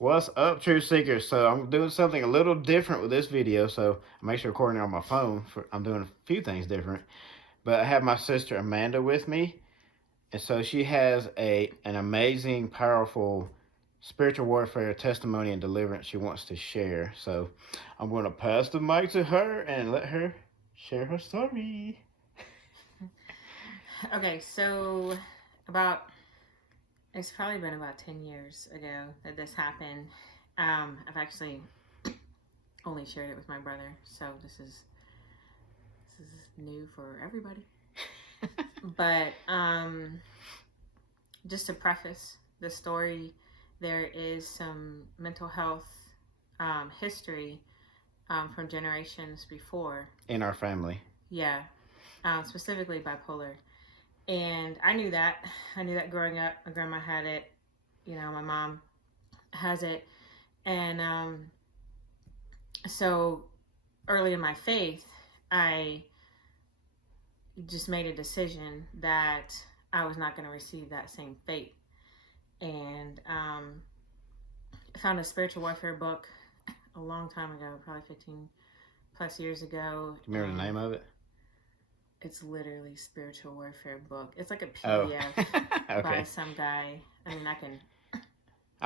What's up, Truth Seekers? So I'm doing something a little different with this video. So I'm actually recording it on my phone. I'm doing a few things different. But I have my sister Amanda with me, and so she has an amazing, powerful spiritual warfare testimony and deliverance she wants to share. So I'm going to pass the mic to her and let her share her story. Okay, so about it's probably been about 10 years ago that this happened. I've actually only shared it with my brother, so this is new for everybody. But just to preface the story, there is some mental health history from generations before. In our family. Yeah, specifically bipolar. And I knew that. I knew that growing up. My grandma had it. My mom has it. And so early in my faith, I just made a decision that I was not going to receive that same fate. And I found a spiritual warfare book a long time ago, probably 15 plus years ago. Do you remember the name of it? It's literally spiritual warfare book. It's like a PDF okay. By some guy. I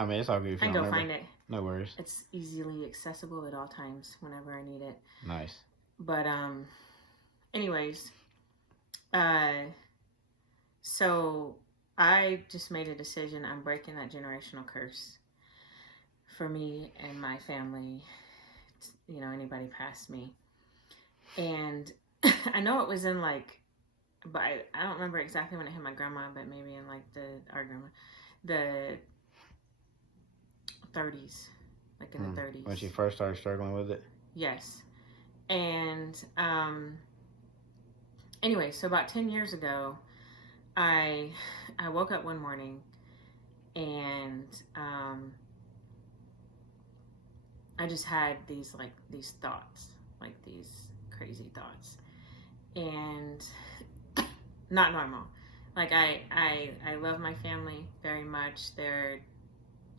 mean, it's all good. If I you can don't go remember. find it. No worries. It's easily accessible at all times whenever I need it. Nice. But anyways, so I just made a decision. I'm breaking that generational curse for me and my family. Anybody past me, and I know it was in but I don't remember exactly when it hit my grandma, but maybe in our grandma, the 30s, like in the 30s. When she first started struggling with it? Yes. And anyway, so about 10 years ago, I woke up one morning and I just had these thoughts, like these crazy thoughts. And not normal. Like I love my family very much. They're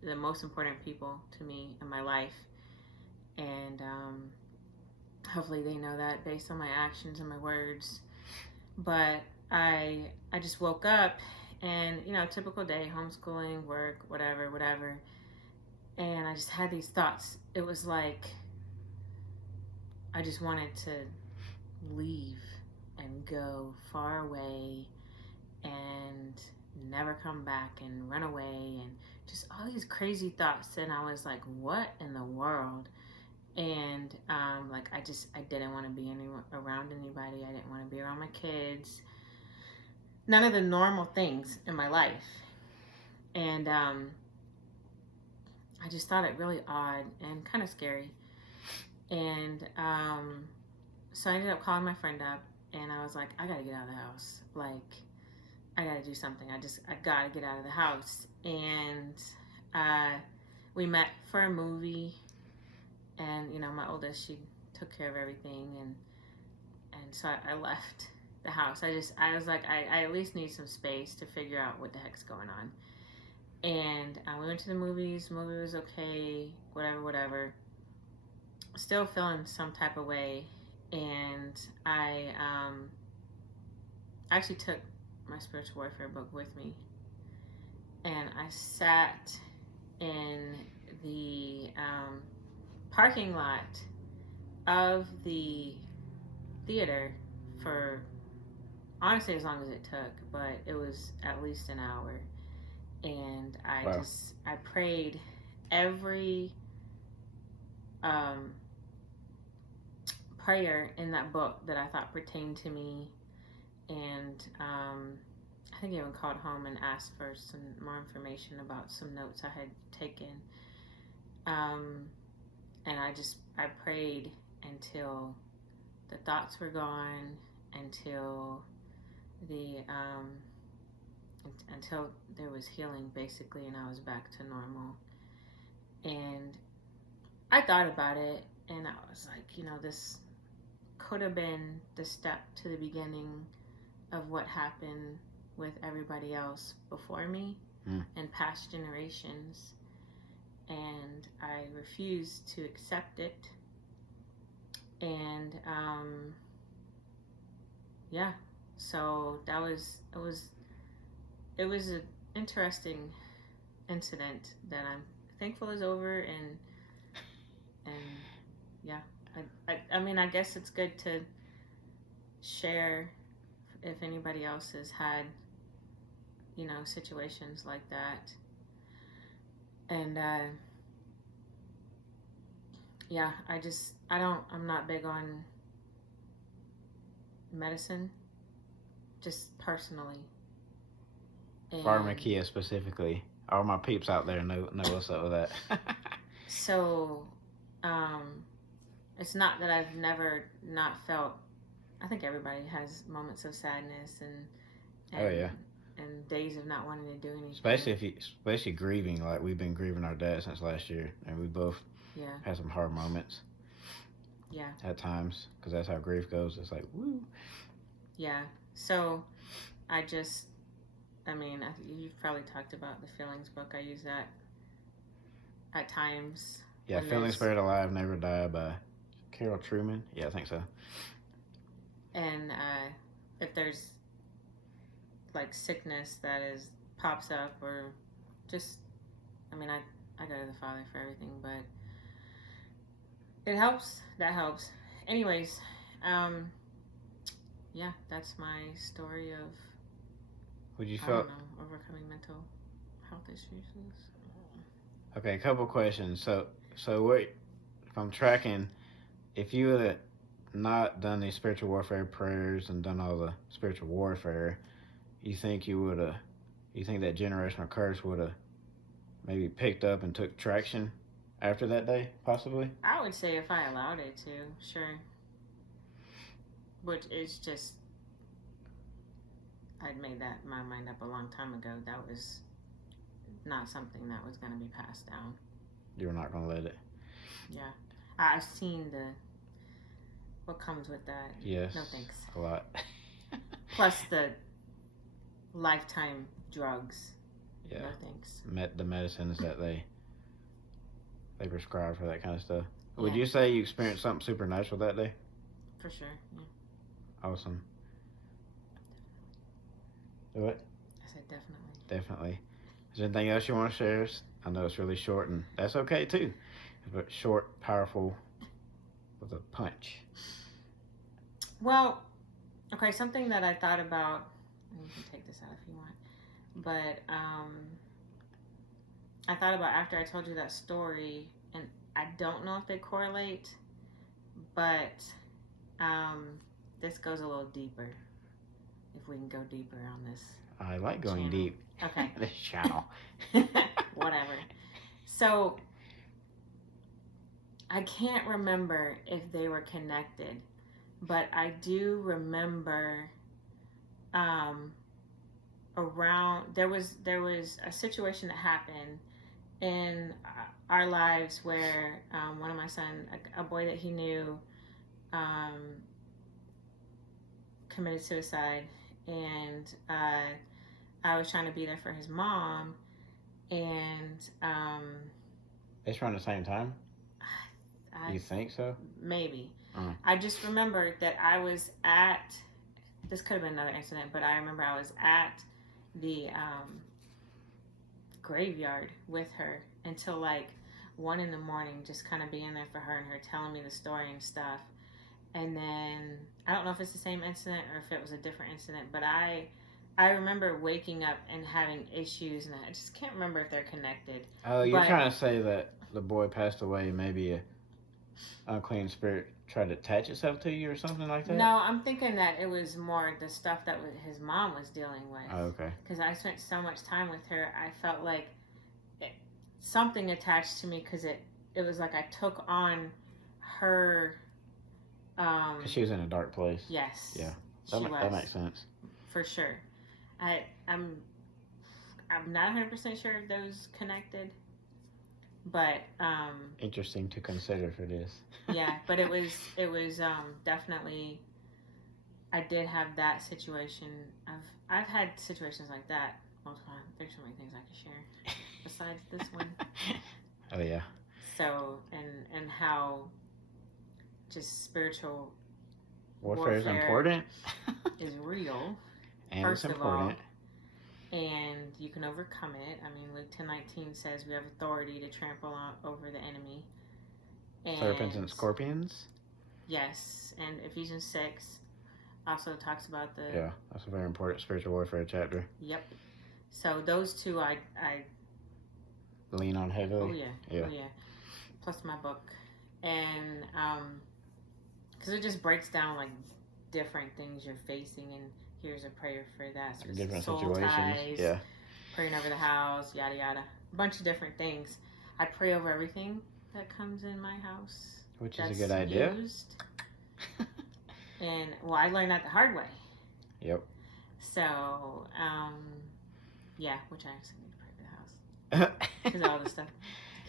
the most important people to me in my life, and hopefully they know that based on my actions and my words. But I just woke up, and typical day, homeschooling, work, whatever, and I just had these thoughts. It was like I just wanted to leave and go far away and never come back and run away and just all these crazy thoughts. And I was like, what in the world? And I didn't want to be around anybody. I didn't want to be around my kids. None of the normal things in my life. And I just thought it really odd and kind of scary. And so I ended up calling my friend up, and I was like, I gotta get out of the house. Like, I gotta do something. I gotta get out of the house. And we met for a movie, and my oldest, she took care of everything, and so I left the house. I was like, I at least need some space to figure out what the heck's going on. And we went to the movies. The movie was okay, whatever. Still feeling some type of way, and I actually took my spiritual warfare book with me, and I sat in the parking lot of the theater for honestly as long as it took, but it was at least an hour. And I prayed every prayer in that book that I thought pertained to me, and I think I even called home and asked for some more information about some notes I had taken. And I prayed until the thoughts were gone, until until there was healing, basically, and I was back to normal. And I thought about it, and I was like, this could have been the step to the beginning of what happened with everybody else before me and past generations. And refused to accept it. And yeah, so it was an interesting incident that I'm thankful is over. And yeah, I mean, I guess it's good to share if anybody else has had, you know, situations like that. And yeah, I'm not big on medicine, just personally. And Pharmacia specifically. All my peeps out there know what's up with that. so, it's not that I've never not felt. I think everybody has moments of sadness and Oh yeah. and days of not wanting to do anything. Especially grieving, like we've been grieving our dad since last year, and we both had some hard moments. Yeah. At times, because that's how grief goes. It's like woo. Yeah. So, you've probably talked about the Feelings book. I use that at times. Yeah, Feelings Buried Alive, Never Die by Carol Truman. Yeah, I think so. And if there's like sickness that pops up, or just, I go to the Father for everything, but it helps. That helps. Anyways, yeah, that's my story of. Would you feel? Overcoming mental health issues. Okay, a couple questions. So what? If I'm tracking, if you had not done these spiritual warfare prayers and done all the spiritual warfare, you think that generational curse would have maybe picked up and took traction after that day, possibly? I would say if I allowed it to, sure. Which is just, I'd made my mind up a long time ago. That was not something that was going to be passed down. You were not going to let it? Yeah. I've seen what comes with that. Yes. No thanks. A lot. Plus the lifetime drugs. Yeah. No thanks. The medicines that they prescribe for that kind of stuff. Yeah. Would you say you experienced something supernatural that day? For sure, yeah. Awesome. What? I said definitely. Definitely. Is there anything else you want to share? I know it's really short, and that's okay too. But short, powerful, with a punch. Well, okay, something that I thought about, and you can take this out if you want, but I thought about after I told you that story, and I don't know if they correlate, but this goes a little deeper. If we can go deeper on this. I like going channel. deep. Okay. This channel. Whatever. So, I can't remember if they were connected, but I do remember there was a situation that happened in our lives where one of my sons, a boy that he knew, committed suicide, and I was trying to be there for his mom, and it's around the same time? You think so? Maybe. I just remember that I was at, this could have been another incident, but I remember I was at the graveyard with her until like 1 a.m, just kind of being there for her and her telling me the story and stuff. And then I don't know if it's the same incident or if it was a different incident, but I remember waking up and having issues, and I just can't remember if they're connected. Oh, you're trying to say that the boy passed away and maybe a unclean spirit tried to attach itself to you or something like that? No, I'm thinking that it was more the stuff that his mom was dealing with. Oh, okay. Because I spent so much time with her, I felt like something attached to me, because it was like I took on her. Because she was in a dark place. Yes. Yeah. That makes sense. For sure. I'm not 100% sure if those connected, but interesting to consider for this. Yeah, but it was definitely, I did have that situation. I've had situations like that multiple times. There's so many things I could share besides this one. Oh yeah. So and how just spiritual Warfare is warfare important. is real, And first it's of all, important. and you can overcome it. I mean, Luke 10:19 says we have authority to trample over the enemy. Serpents And and scorpions. yes, and Ephesians 6 also talks about the. Yeah, that's a very important spiritual warfare chapter. Yep. So those two I Lean on heavily. oh yeah. Plus my book, and because it just breaks down like different things you're facing, and here's a prayer for that. So Different soul situations. ties, Yeah. praying over the house, yada yada, a bunch of different things. I pray over everything that comes in my house. Which is a good idea. Used. And well, I learned that the hard way. Yep. So, yeah, which I actually need to pray for the house because all the stuff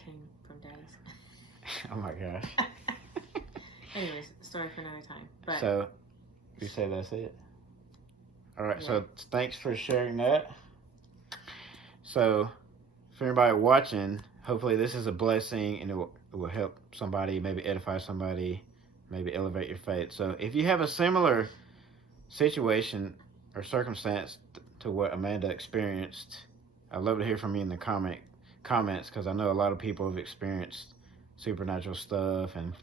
came from Daddy's. Oh my gosh. Anyways, story for another time. But so, you say that's it? All right. Yeah. So thanks for sharing that. So, for everybody watching, hopefully this is a blessing and it will help somebody, maybe edify somebody, maybe elevate your faith. So if you have a similar situation or circumstance to what Amanda experienced, I'd love to hear from you in the comments because I know a lot of people have experienced supernatural stuff, and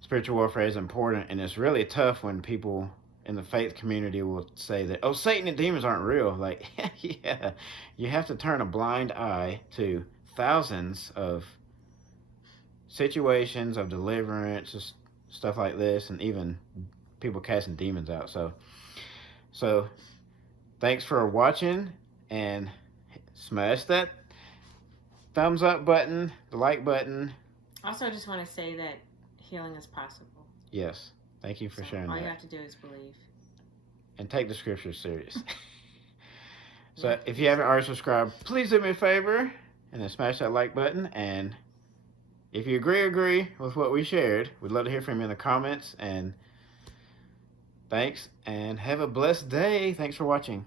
spiritual warfare is important, and it's really tough when people in the faith community will say that, oh, Satan and demons aren't real. Like, yeah, you have to turn a blind eye to thousands of situations of deliverance, stuff like this, and even people casting demons out. So thanks for watching, and smash that thumbs up button, the like button. Also, I just want to say that healing is possible. Yes. Thank you for sharing all that. You have to do is believe. And take the scriptures serious. So if you haven't already subscribed, please do me a favor and then smash that like button. And if you agree with what we shared, we'd love to hear from you in the comments. And thanks, and have a blessed day. Thanks for watching.